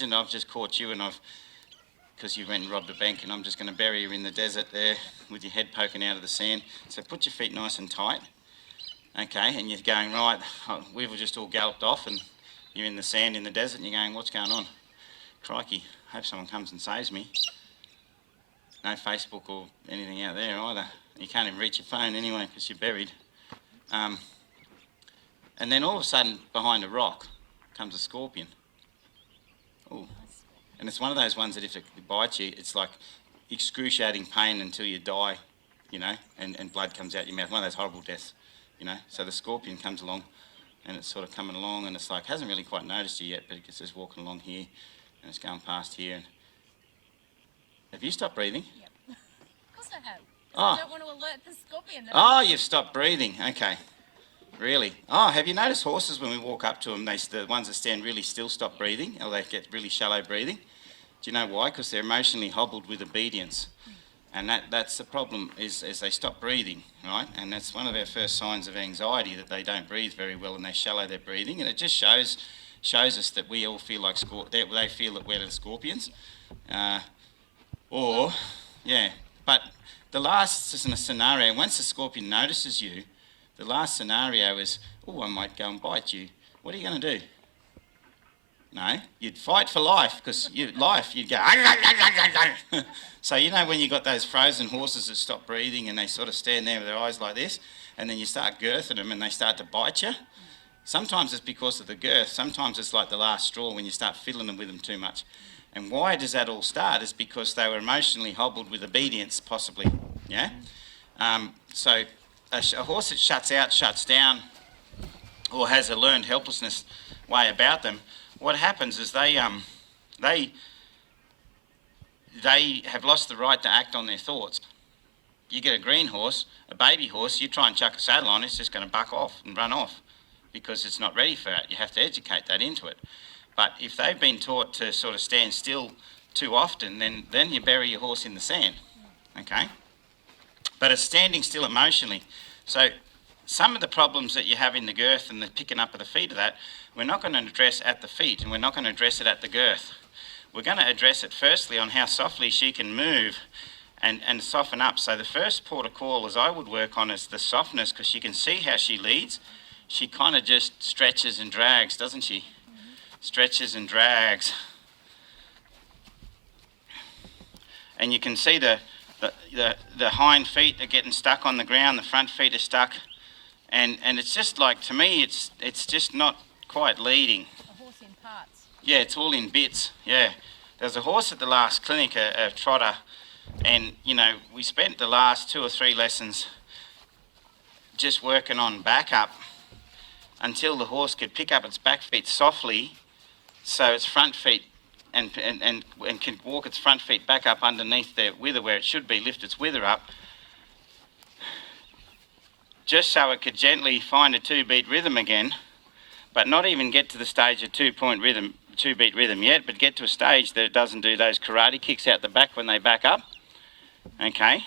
imagine I've just caught you and because you went and robbed a bank, and I'm just going to bury you in the desert there with your head poking out of the sand. So put your feet nice and tight. Okay, and you're going, right, we've just all galloped off and you're in the sand in the desert and you're going, what's going on? Crikey, hope someone comes and saves me. No Facebook or anything out there either. You can't even reach your phone anyway because you're buried. And then all of a sudden, behind a rock, comes a scorpion. Ooh. And it's one of those ones that if it bites you, it's like excruciating pain until you die, you know, and blood comes out your mouth. One of those horrible deaths, you know. So the scorpion comes along and it's sort of coming along and it's like, hasn't really quite noticed you yet, but it's just walking along here and it's going past here. And have you stopped breathing? Yep. Of course I have. Oh. I don't want to alert the scorpion. Oh, you've stopped breathing. Okay. Really? Oh, have you noticed horses when we walk up to them, the ones that stand really still stop breathing, or they get really shallow breathing? Do you know why? Because they're emotionally hobbled with obedience. And that's the problem, is they stop breathing, right? And that's one of our first signs of anxiety, that they don't breathe very well and they shallow their breathing. And it just shows us that we all feel like they feel that we're the scorpions. But the last scenario, once the scorpion notices you, the last scenario is, oh, I might go and bite you. What are you going to do? No, you'd fight for life, because you'd go, so you know when you got those frozen horses that stop breathing and they sort of stand there with their eyes like this, and then you start girthing them and they start to bite you? Sometimes it's because of the girth, sometimes it's like the last straw when you start fiddling with them too much. And why does that all start? Is because they were emotionally hobbled with obedience, possibly, yeah? So a horse that shuts down, or has a learned helplessness way about them, what happens is they have lost the right to act on their thoughts. You get a green horse, a baby horse, you try and chuck a saddle on, it's just going to buck off and run off because it's not ready for it. You have to educate that into it. But if they've been taught to sort of stand still too often, then you bury your horse in the sand, okay? But it's standing still emotionally. So some of the problems that you have in the girth and the picking up of the feet of that, we're not going to address at the feet, and we're not going to address it at the girth. We're going to address it firstly on how softly she can move and soften up. So the first port of call as I would work on is the softness, because you can see how she leads. She kind of just stretches and drags, doesn't she? Stretches and drags. And you can see the hind feet are getting stuck on the ground, the front feet are stuck. And it's just like, to me, it's just not quite leading. A horse in parts. Yeah, it's all in bits, yeah. There was a horse at the last clinic, a trotter, and, you know, we spent the last 2 or 3 lessons just working on backup until the horse could pick up its back feet softly, so its front feet and can walk its front feet back up underneath their wither where it should be, lift its wither up, just so it could gently find a 2-beat rhythm again, but not even get to the stage of 2-beat rhythm yet, but get to a stage that it doesn't do those karate kicks out the back when they back up, okay?